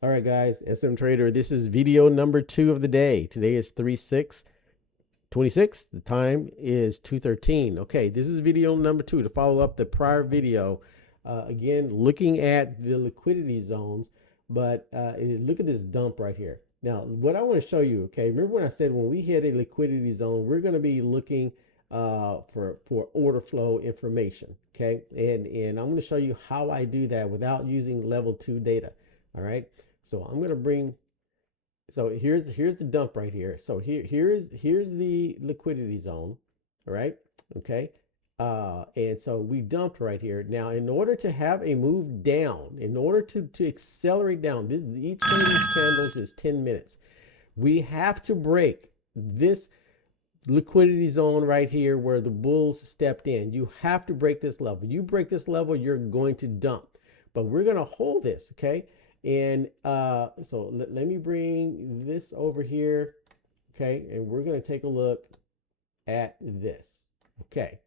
All right, guys, SM Trader, this is video number 2 of the day. Today is 3/6/26. The time is 2:13. Okay, this is video number 2 to follow up the prior video. Again, looking at the liquidity zones, but look at this dump right here. Now, what I want to show you, okay, remember when I said when we hit a liquidity zone, we're going to be looking for order flow information, okay? And I'm going to show you how I do that without using level 2 data, all right? So I'm going to bring, so here's the dump right here. So here's the liquidity zone, all right? Okay. And so we dumped right here. Now, in order to have a move down, in order to accelerate down, each one of these candles is 10 minutes. We have to break this liquidity zone right here where the bulls stepped in. You have to break this level. You break this level, you're going to dump. But we're going to hold this, okay? And so let me bring this over here, okay? And we're going to take a look at this, okay?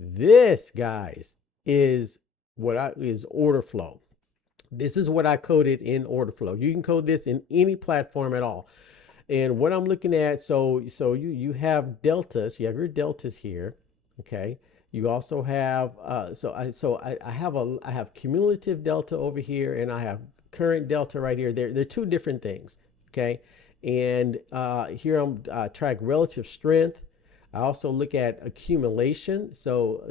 This, guys, is is order flow. This is what I coded in order flow. You can code this in any platform at all. And what I'm looking at, so you have deltas, you have your deltas here, okay? You also have I have cumulative delta over here, and I have current delta right here. They're two different things, okay? And here I'm track relative strength. I also look at accumulation. So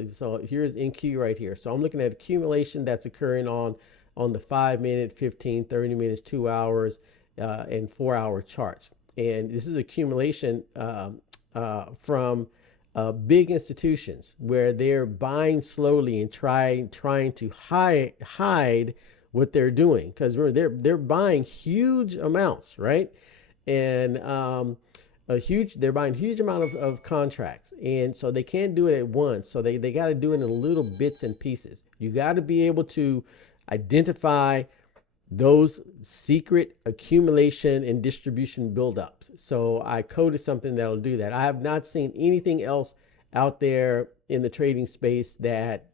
here's NQ right here. So I'm looking at accumulation that's occurring on the 5 minute, 15, 30 minutes, 2 hours, and 4 hour charts. And this is accumulation from big institutions where they're buying slowly and trying to hide what they're doing, because remember they're buying huge amounts, right? And they're buying huge amount of contracts, and so they can't do it at once. So they got to do it in little bits and pieces. You got to be able to identify those secret accumulation and distribution buildups. So I coded something that'll do that. I have not seen anything else out there in the trading space that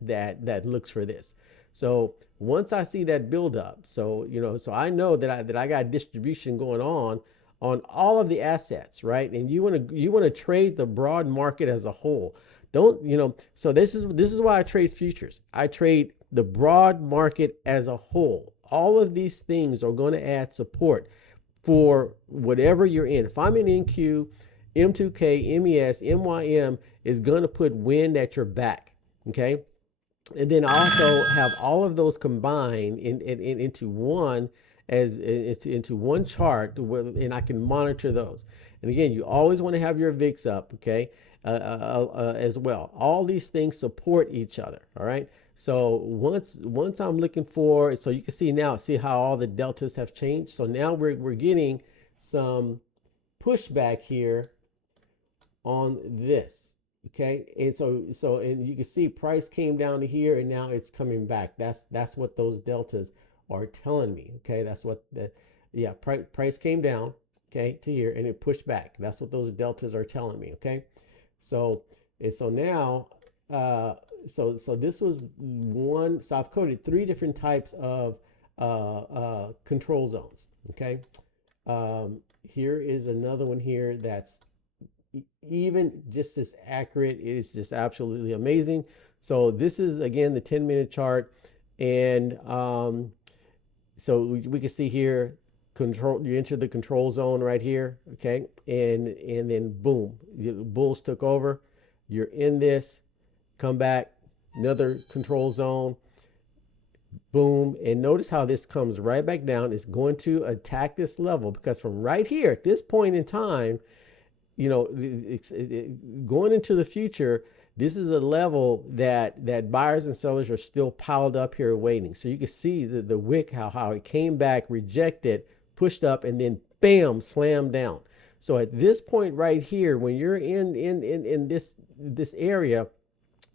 looks for this. So once I see that buildup, so so I know that I got distribution going on all of the assets, right? And you want to trade the broad market as a whole. Don't, so this is why I trade futures. I trade the broad market as a whole. All of these things are going to add support for whatever you're in. If I'm in NQ, M2K, MES, MYM is going to put wind at your back, okay? And then I also have all of those combined into one into one chart, and I can monitor those. And again, you always want to have your VIX up, okay, as well. All these things support each other, all right? So once I'm looking for, so you can see how all the deltas have changed. So now we're getting some pushback here on this, okay? And and you can see price came down to here, and now it's coming back. That's what those deltas are telling me, okay? That's what price came down, okay, to here, and it pushed back. That's what those deltas are telling me, okay? So now so this was one. So I've coded 3 different types of control zones, okay? Here is another one here that's even just as accurate. It is just absolutely amazing. So this is, again, the 10-minute chart. And so we can see here, you enter the control zone right here, okay? And then boom, the bulls took over. You're in this, come back, another control zone, boom. And notice how this comes right back down. It's going to attack this level, because from right here at this point in time, going into the future, this is a level that buyers and sellers are still piled up here waiting. So you can see the wick, how it came back, rejected, pushed up, and then bam, slammed down. So at this point right here, when you're in this area,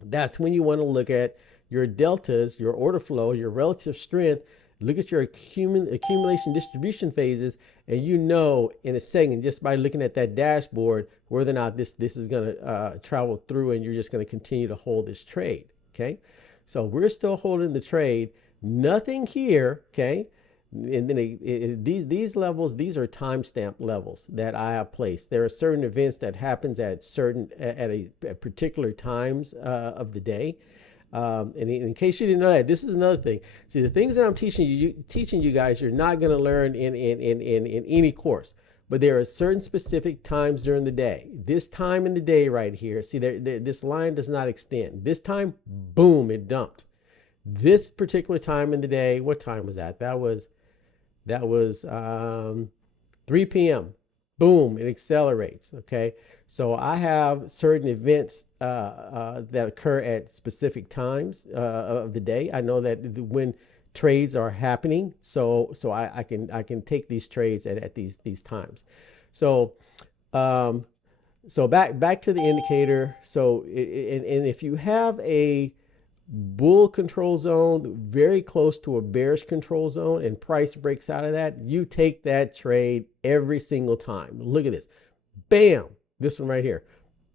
that's when you want to look at your deltas, your order flow, your relative strength. Look at your accumulation distribution phases, and in a second, just by looking at that dashboard, whether or not this is going to travel through, and you're just going to continue to hold this trade, okay? So we're still holding the trade. Nothing here, okay? And then these levels, these are timestamp levels that I have placed. There are certain events that happens at at particular times of the day. And in case you didn't know that, this is another thing. See, the things that I'm teaching you guys, you're not going to learn in any course. But there are certain specific times during the day. This time in the day right here, see, this line does not extend. This time, boom, it dumped. This particular time in the day, what time was that? That was 3 p.m. Boom, it accelerates. Okay, so I have certain events that occur at specific times of the day. I know that when trades are happening, so I can take these trades at these times. So um, so back to the indicator. So and if you have a bull control zone very close to a bearish control zone and price breaks out of that, you take that trade every single time. Look at this. Bam. This one right here.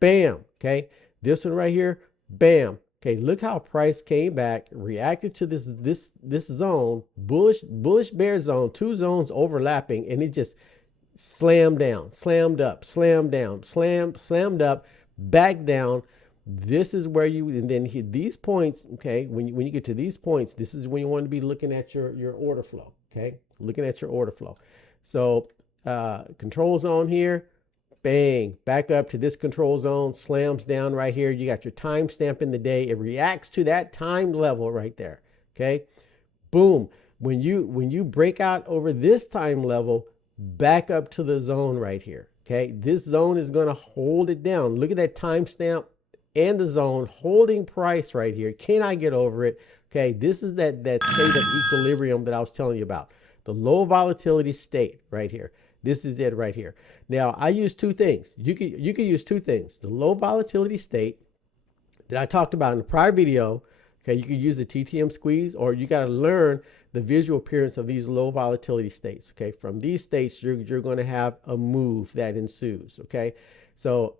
Bam. Okay. This one right here. Bam. Okay. Look how price came back, reacted to this zone, bullish bear zone, two zones overlapping, and it just slammed down, slammed up, slammed down, slammed up, back down. This is where you, and then hit these points. Okay, when you get to these points, this is when you want to be looking at your order flow. Okay, looking at your order flow. So control zone here, bang, back up to this control zone, slams down right here. You got your timestamp in the day. It reacts to that time level right there. Okay, boom. When you break out over this time level, back up to the zone right here. Okay, this zone is going to hold it down. Look at that timestamp and the zone holding price right here. Can I get over it? Okay, this is that state of equilibrium that I was telling you about. The low volatility state right here. This is it right here. Now, I use two things. You can use two things. The low volatility state that I talked about in the prior video. Okay, you can use the TTM squeeze, or you got to learn the visual appearance of these low volatility states. Okay, from these states, you're going to have a move that ensues. Okay, so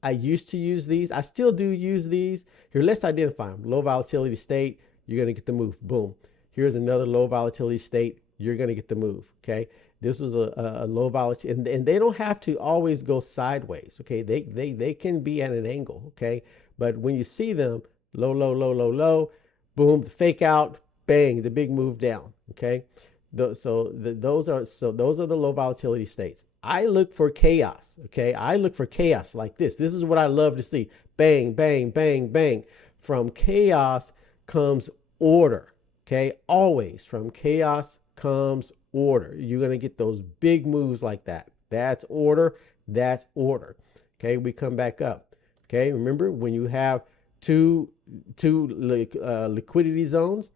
I used to use these. I still do use these. Here, let's identify them. Low volatility state, you're going to get the move. Boom. Here's another low volatility state. You're going to get the move. Okay. This was a low volatility, and they don't have to always go sideways. Okay. They can be at an angle. Okay. But when you see them, low, low, low, low, low, boom, the fake out, bang, the big move down. Okay. Those are the low volatility states. I look for chaos. Okay, I look for chaos like this. This is what I love to see. Bang, bang, bang, bang. From chaos comes order. Okay, always from chaos comes order. You're gonna get those big moves like that. That's order. That's order. Okay, we come back up. Okay, remember when you have two liquidity zones.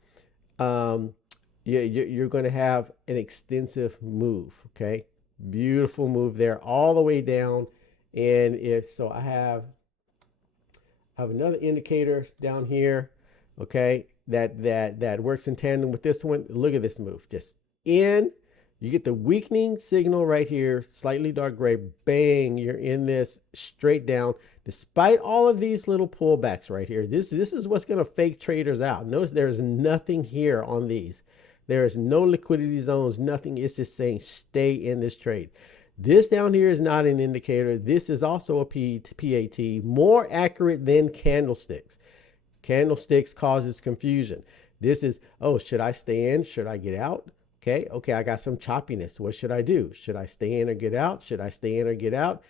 You're going to have an extensive move. Okay, beautiful move there all the way down. And so I have another indicator down here. Okay, that works in tandem with this one. Look at this move. Just in, you get the weakening signal right here, slightly dark gray. Bang, you're in this straight down. Despite all of these little pullbacks right here, this is what's going to fake traders out. Notice there's nothing here on these. There is no liquidity zones, nothing. It's just saying stay in this trade. This down here is not an indicator. This is also a PAT, more accurate than candlesticks. Candlesticks causes confusion. This is, oh, should I stay in? Should I get out? Okay, I got some choppiness. What should I do? Should I stay in or get out? Should I stay in or get out?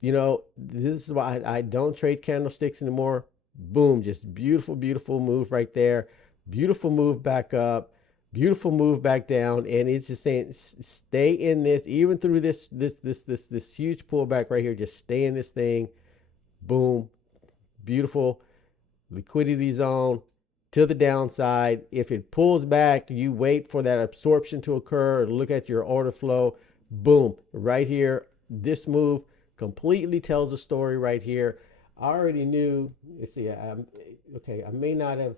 You know, this is why I don't trade candlesticks anymore. Boom, just beautiful, beautiful move right there. Beautiful move back up. Beautiful move back down, and it's just saying stay in this, even through this huge pullback right here. Just stay in this thing. Boom, beautiful liquidity zone to the downside. If it pulls back, you wait for that absorption to occur. Look at your order flow. Boom, right here. This move completely tells a story right here. I already knew. Let's see. Okay, I may not have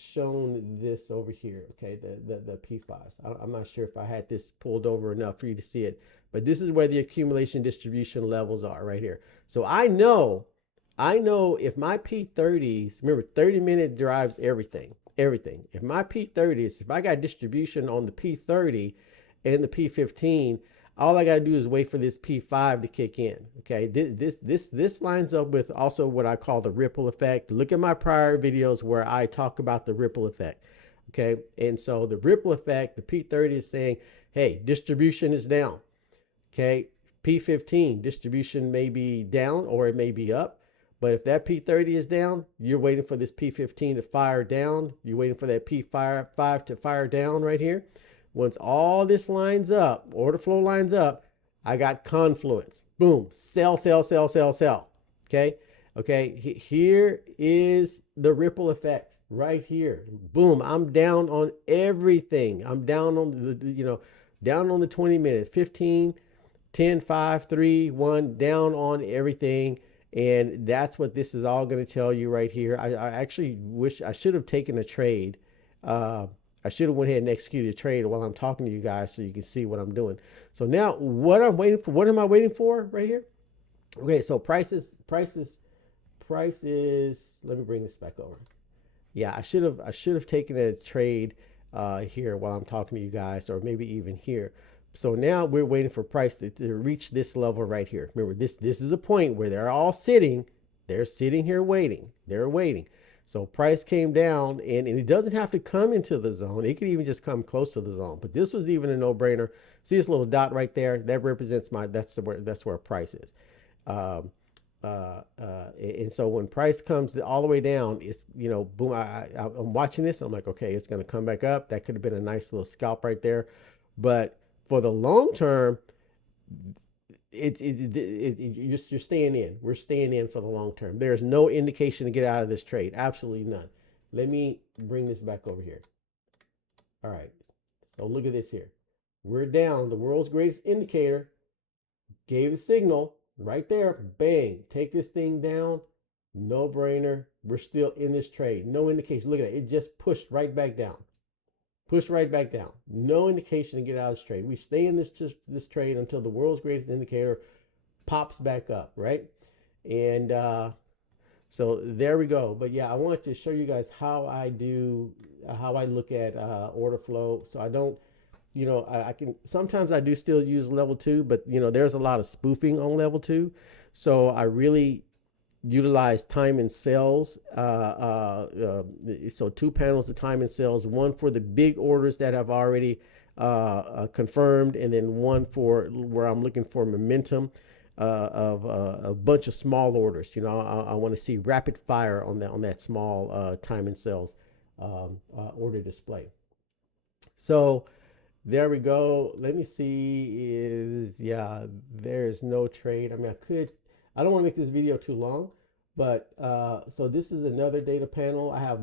shown this over here. Okay, the P5s. I'm not sure if I had this pulled over enough for you to see it, but this is where the accumulation distribution levels are right here. So I know if my P30s, remember 30-minute drives everything. everything. If my P30s, if I got distribution on the P30 and the P15, all I got to do is wait for this P5 to kick in. Okay, this lines up with also what I call the ripple effect. Look at my prior videos where I talk about the ripple effect. Okay, and so the ripple effect, the P30 is saying, hey, distribution is down. Okay, P15 distribution may be down or it may be up. But if that P30 is down, you're waiting for this P15 to fire down. You're waiting for that P5 to fire down right here. Once all this lines up, order flow lines up, I got confluence. Boom, sell, sell, sell, sell, sell. Okay, okay, here is the ripple effect right here. Boom, I'm down on everything. I'm down on down on the 20 minutes, 15, 10, 5, 3, 1, down on everything. And that's what this is all going to tell you right here. I actually wish I should have taken a trade. I should have went ahead and executed a trade while I'm talking to you guys so you can see what I'm doing. So now what I'm waiting for, what am I waiting for right here? Okay, so prices, let me bring this back over. Yeah, I should have taken a trade here while I'm talking to you guys, or maybe even here. So now we're waiting for price to reach this level right here. Remember, this is a point where they're all sitting. They're sitting here waiting. They're waiting. So price came down, and it doesn't have to come into the zone. It could even just come close to the zone. But this was even a no-brainer. See this little dot right there? That represents that's where price is. And so when price comes all the way down, it's, boom, I'm watching this. I'm like, okay, it's going to come back up. That could have been a nice little scalp right there. But for the long term, you're staying in. We're staying in for the long term. There's no indication to get out of this trade. Absolutely none. Let me bring this back over here. All right. So look at this here. We're down. The world's greatest indicator gave the signal right there. Bang. Take this thing down. No brainer. We're still in this trade. No indication. Look at it. It just pushed right back down. Push right back down. No indication to get out of this trade. We stay in this trade until the world's greatest indicator pops back up, right? And so there we go. But yeah, I wanted to show you guys how I look at order flow. So I don't, I can, sometimes I do still use level 2, but there's a lot of spoofing on level 2. So I really utilize time and sales. So 2 panels of time and sales, one for the big orders that have already confirmed, and then one for where I'm looking for momentum of a bunch of small orders. I want to see rapid fire on that small time and sales order display. So there we go. Let me see. There's no trade. I mean, I don't want to make this video too long, but so this is another data panel. I have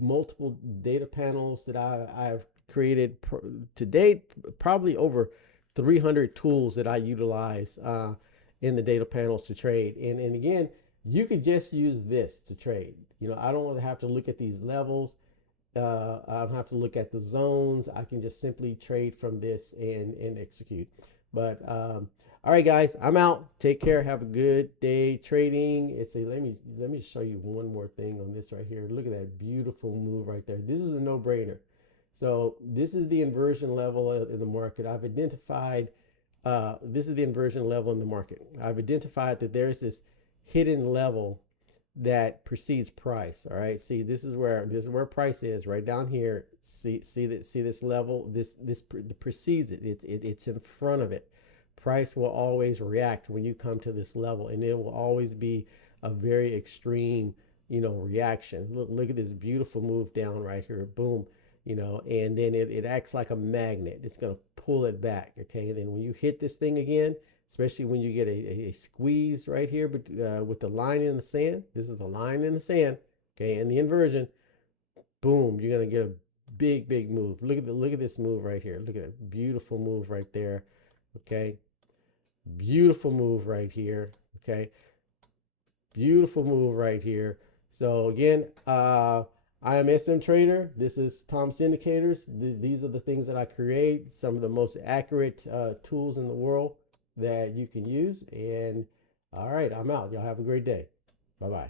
multiple data panels that I've created to date, probably over 300 tools that I utilize in the data panels to trade. And again, you could just use this to trade. I don't want to have to look at these levels. I don't have to look at the zones. I can just simply trade from this and execute. But all right, guys, I'm out. Take care. Have a good day trading. Let me show you one more thing on this right here. Look at that beautiful move right there. This is a no-brainer. So this is the inversion level in the market. I've identified this is the inversion level in the market. I've identified that there's this hidden level that precedes price. All right, see, this is where price is, right down here. See this level, this precedes it. It's in front of it. Price will always react when you come to this level, and it will always be a very extreme reaction. Look at this beautiful move down right here. Boom. And then it acts like a magnet. It's going to pull it back. Okay, and then when you hit this thing again, especially when you get a squeeze right here, but with the line in the sand, this is the line in the sand, okay, and the inversion, boom, you're gonna get a big move. Look at this move right here. Look at that beautiful move right there. Okay, beautiful move right here. Okay, beautiful move right here. So again, I am SM Trader. This is Tom's Indicators. These are the things that I create, some of the most accurate tools in the world that you can use. And all right, I'm out. Y'all have a great day. Bye-bye.